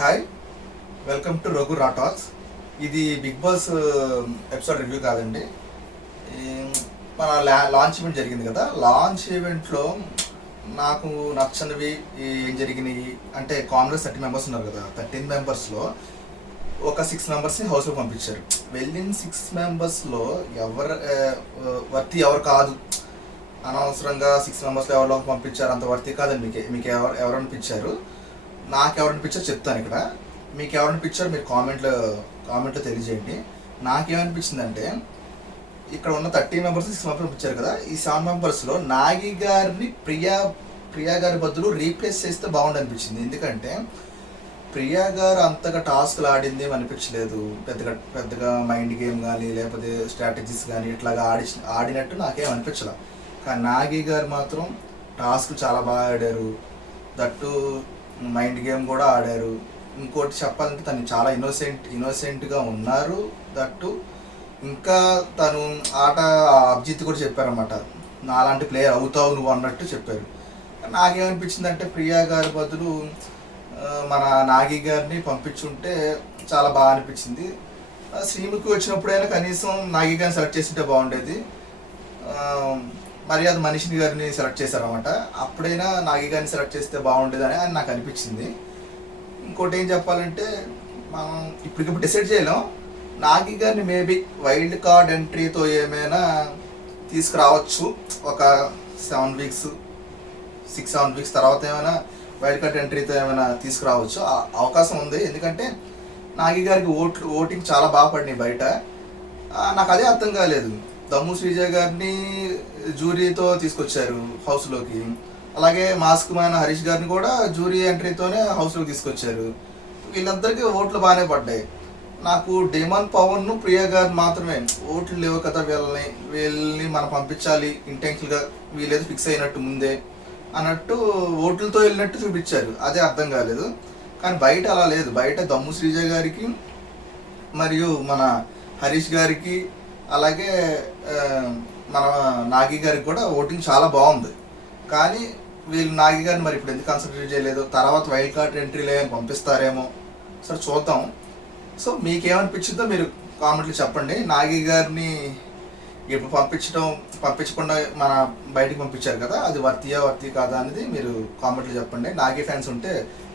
Hi welcome to Raghu రాటాక్స్ ఇది Bigg boss episode review కాదండి. మన లా- లాంచ్ ఈవెంట్ జరిగింది కదా. లాంచ్ ఈవెంట్లో నాకు నచ్చనివి ఏం జరిగినాయి? అంటే కాంగ్రెస్ థర్టీ మెంబర్స్ ఉన్నారు కదా. థర్టీన్ మెంబర్స్లో ఒక సిక్స్ మెంబర్స్ని హౌస్లో పంపించారు. వెళ్ళిన సిక్స్ మెంబర్స్లో ఎవరు వర్తి ఎవరు కాదు. అనవసరంగా సిక్స్ మెంబర్స్లో ఎవరిలో పంపించారు? అంత వర్తి కాదని మీకు మీకు ఎవరు ఎవరు అనిపించారు? నాకు ఎవరు చెప్తాను ఇక్కడ. మీకు ఎవరు మీరు కామెంట్లో కామెంట్లో తెలియజేయండి. నాకేమనిపించిందంటే ఇక్కడ ఉన్న థర్టీ మెంబర్స్ సిక్స్ మెంబర్స్ పంపించారు కదా ఈ సెవెన్ మెంబర్స్లో నాగి గారిని ప్రియా ప్రియా గారి బదులు రీప్లేస్ చేస్తే బాగుండు అనిపించింది. ఎందుకంటే ప్రియా గారు అంతగా టాస్క్లు ఆడింది అనిపించలేదు. పెద్దగా పెద్దగా మైండ్ గేమ్ కానీ లేకపోతే స్ట్రాటజీస్ కానీ ఇట్లాగా ఆడి ఆడినట్టు నాకేం అనిపించలే. కానీ నాగి గారు మాత్రం టాస్క్ చాలా బాగా ఆడారు. దట్టు మైండ్ గేమ్ కూడా ఆడారు. ఇంకోటి చెప్పాలంటే తను చాలా ఇన్నోసెంట్ ఇన్నోసెంట్గా ఉన్నారు దట్టు. ఇంకా తను ఆట అభిజిత్ కూడా చెప్పారనమాట నాలాంటి ప్లేయర్ అవుతావు నువ్వు అన్నట్టు చెప్పారు. నాకేమనిపించిందంటే ప్రియా గారి బదులు మన నాగి గారిని పంపించుంటే చాలా బాగా అనిపించింది. ఆ, శ్రీముఖి వచ్చినప్పుడైనా కనీసం నాగి గారిని సెలెక్ట్ చేసింటే బాగుండేది. మరి అది మనిషిని గారిని సెలెక్ట్ చేశారనమాట అప్పుడైనా నాగి గారిని సెలెక్ట్ చేస్తే బాగుండేదని అని నాకు అనిపించింది. ఇంకోటి ఏం చెప్పాలంటే మనం ఇప్పటికిప్పుడు డిసైడ్ చేయలేం. నాగి గారిని మేబీ వైల్డ్ కార్డ్ ఎంట్రీతో ఏమైనా తీసుకురావచ్చు. ఒక seven weeks six seven weeks తర్వాత ఏమైనా వైల్డ్ కార్డ్ ఎంట్రీతో ఏమైనా తీసుకురావచ్చు. అవకాశం ఉంది. ఎందుకంటే నాగి గారికి ఓట్లు ఓటింగ్ చాలా బాగా పడినాయి బయట. నాకు అదే అర్థం కాలేదు. దమ్ము శ్రీజ గారిని జూరీతో తీసుకొచ్చారు హౌస్లోకి. అలాగే మాస్క్ మ్యాన్ హరీష్ గారిని కూడా జూరీ ఎంట్రీతోనే హౌస్లోకి తీసుకొచ్చారు. వీళ్ళందరికీ ఓట్లు బాగానే పడ్డాయి. నాకు డేమన్ పవన్ను ప్రియా గారు మాత్రమే ఓట్లు లేవు కదా వీళ్ళని వీళ్ళని మనం పంపించాలి ఇంటెన్షన్గా వీళ్ళేదో ఫిక్స్ అయినట్టు ముందే అన్నట్టు ఓట్లతో వెళ్ళినట్టు చూపించారు. అదే అర్థం కాలేదు. కానీ బయట అలా లేదు. బయట దమ్ము శ్రీజ గారికి మరియు మన హరీష్ గారికి అలాగే మన నాగి గారికి కూడా ఓటింగ్ చాలా బాగుంది. కానీ వీళ్ళు నాగి గారిని మరి ఇప్పుడు ఎందుకు కన్సిడర్ చేయలేదు? తర్వాత వైల్డ్ కార్డ్ ఎంట్రీలే అని పంపిస్తారేమో. సరే చూద్దాం. సో మీకేమనిపించిందో మీరు కామెంట్లు చెప్పండి. నాగి గారిని ఇప్పుడు పంపించడం పంపించకుండా మన బయటికి పంపించారు కదా అది వర్తియా వర్తి కాదా అనేది మీరు కామెంట్లు చెప్పండి. నాగి ఫ్యాన్స్ ఉంటే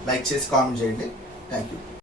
లైక్ చేసి కామెంట్ చేయండి. Thank you